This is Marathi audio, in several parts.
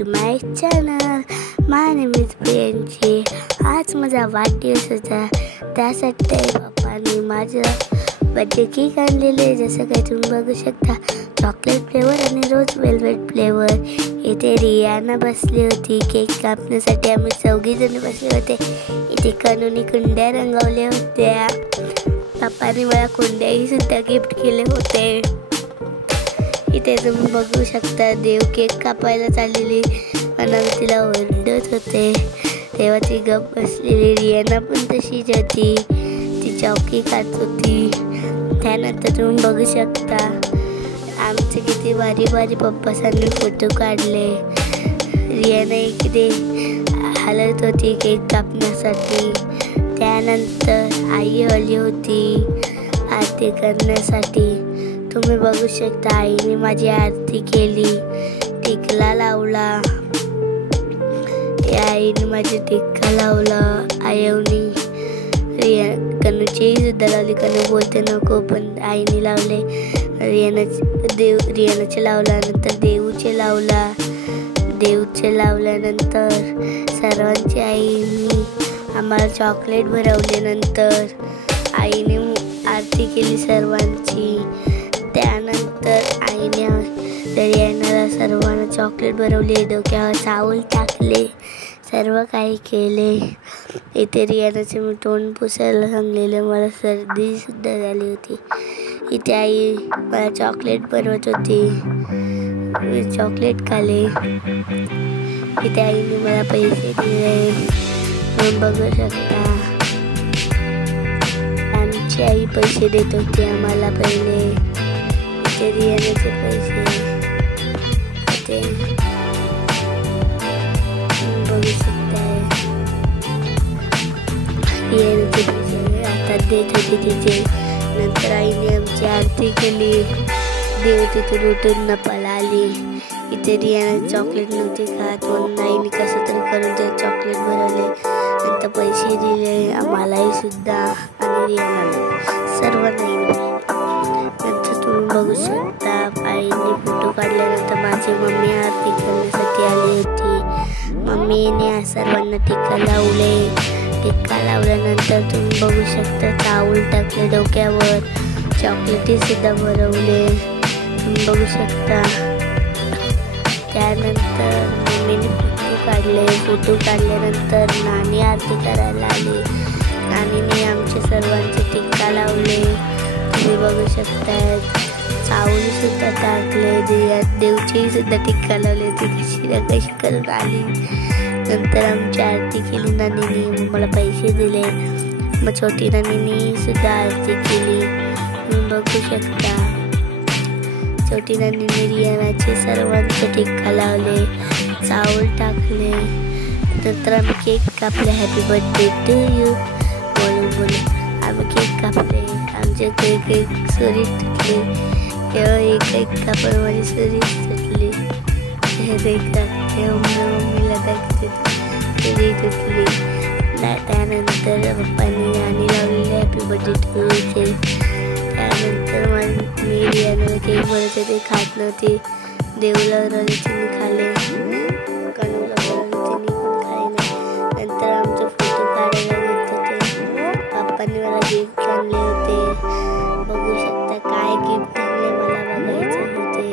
to my channel. My name is Priyanshi. आज माझा वाढदिवस होता, त्यासाठी पप्पांनी माझं बर्थडे केक आणलेले. जसं काही तुम्ही बघू शकता, चॉकलेट फ्लेवर आणि रोज वेलवेट फ्लेवर. इथे रियाना बसली होती केक कापण्यासाठी. आम्ही चौघीजण बसले होते. इथे कनूनी कुंड्या रंगवल्या होत्या. पप्पांनी मला कुंड्याही सुद्धा गिफ्ट केले होते. इथे तुम्ही बघू शकता, देव केक कापायला चाललेली आणि तिला ओरडत होते. तेव्हा ती गप बसलेली. रियाना पण तशीच होती, ती चौकी खात होती. त्यानंतर तुम्ही बघू शकता, आमचे किती भारी भारी पप्पासांनी फोटो काढले. रियाना इकडे हलत होती केक कापण्यासाठी. त्यानंतर आई आली होती आरती करण्यासाठी. तुम्ही बघू शकता, आईने माझी आरती केली, टिकला लावला. आईने माझी टिक्का लावला. आईने कनूचीही सुद्धा लावली. कनू बोलते नको, पण आईने लावले. रियानाचे लावला, नंतर देऊचे लावला. देऊचे लावल्यानंतर सर्वांची आईने आम्हाला चॉकलेट भरवले. नंतर आईने आरती केली सर्वांची. त्यानंतर आईने रियानाला सर्वांना चॉकलेट भरवले, डोक्यावर चावल टाकले, सर्व काही केले. इथे रियानाचे मी तोंड पुसायला सांगलेलं. मला सर्दी सुद्धा झाली होती. इथे आई मला चॉकलेट बनवत होती. मी चॉकलेट खाले. इथे आईने मला पैसे दिले. तुम्ही बघू शकता, आमची आई पैसे देत होती आम्हाला पहिले. इथे रियानाचे पैसे इथे बघू शकता. रियानाचे पैसे हातात देत होती तिथे. नंतर आईने आमची आरती केली. देव तिथून उठून न पळाली. इथे रियाना चॉकलेट नव्हती खात, म्हणून आईने कसं तरी करून ते चॉकलेट भरवले. नंतर पैसे दिले आम्हालाही सुद्धा आणि रियानाला, सर्वांना. नंतर तुम्ही बघू शकता, आईने फोटो काढल्यानंतर माझी मम्मी आरती करण्यासाठी आली होती. मम्मीने सर्वांना टिक्का लावले. टिक्का लावल्यानंतर तुम्ही बघू शकता, चावल टाकले डोक्यावर, चॉकलेटी सुद्धा भरवले. तुम्ही बघू शकता. त्यानंतर मम्मीने फोटो काढले. फोटो काढल्यानंतर नानी आरती करायला आली. नानीने आमचे सर्वांचे टिक्का लावले. तुम्ही बघू शकता, चावल सुद्धा टाकले. देवचीही सुद्धा टिक्का लावले. ती कशी ना कशी करून आली. नंतर आमची आरती केली नानीने, मला पैसे दिले. मग छोटी नानीने सुद्धा आरती केली. तुम्ही बघू शकता, छोटी नानीने रियानाचे सर्वांचे टिक्का लावले, चावल टाकले. नंतर आम्ही केक कापले. हॅपी बर्थडे टू यू बोलून आम्ही केक कापले. आमचे केक सुरी तुटली. तेव्हा एक कापड माझी सुरी सुटली. हे मम्मीला दाखवते सुरी तुटली. त्यानंतर पप्पांनी गाणी लावलेली हॅपी बर्थडे टू यू. त्यानंतर मी रियानाला केक बनवते, ते खात नव्हती. देऊला बनवले, तिने खाले. कनूला बनवले, तिने पण खाई नाही. नंतर आमचे फोटो काढायला घेत होते. पप्पांनी मला गिफ्ट आणले होते. बघू शकता काय गिफ्ट आणले, मला बघायचे होते.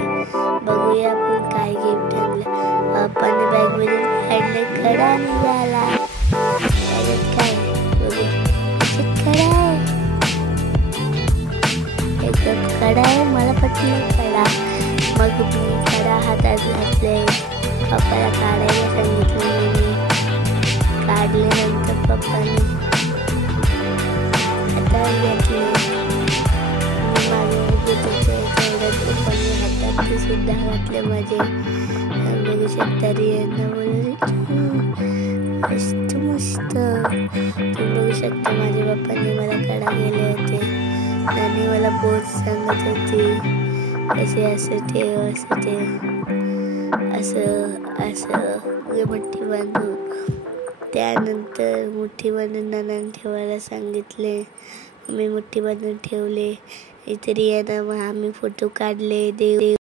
बघूया आपण काय गिफ्ट आणलं. पप्पांनी बॅगमधून काढलं खडा निघाला. त्याच्यात काय बघू, खडा आहे. एकदम खडा आहे. मला पटलं खडा. मग मी खडा हातात घातले. पप्पाला काढायला सांगितलं. मी काढल्यानंतर पप्पाने हातात घातले. मी माझे तेवढ्यात पप्पाने हातात सुद्धा घातले माझे. बघू शकता, रियाना बोलले मस्त मस्त. तुम्ही बघू शकता, माझ्या पप्पांनी मला कडा गेले होते आणि मला बहुत सांगत होती, असे असं ठेव, असं ठेव, असं मुठ्ठी बांधू. त्यानंतर मुठ्ठी बांधून नानाने ठेवायला सांगितले. मी मुठ्ठी बांधून ठेवले. इथे रियाना आम्ही फोटो काढले. देव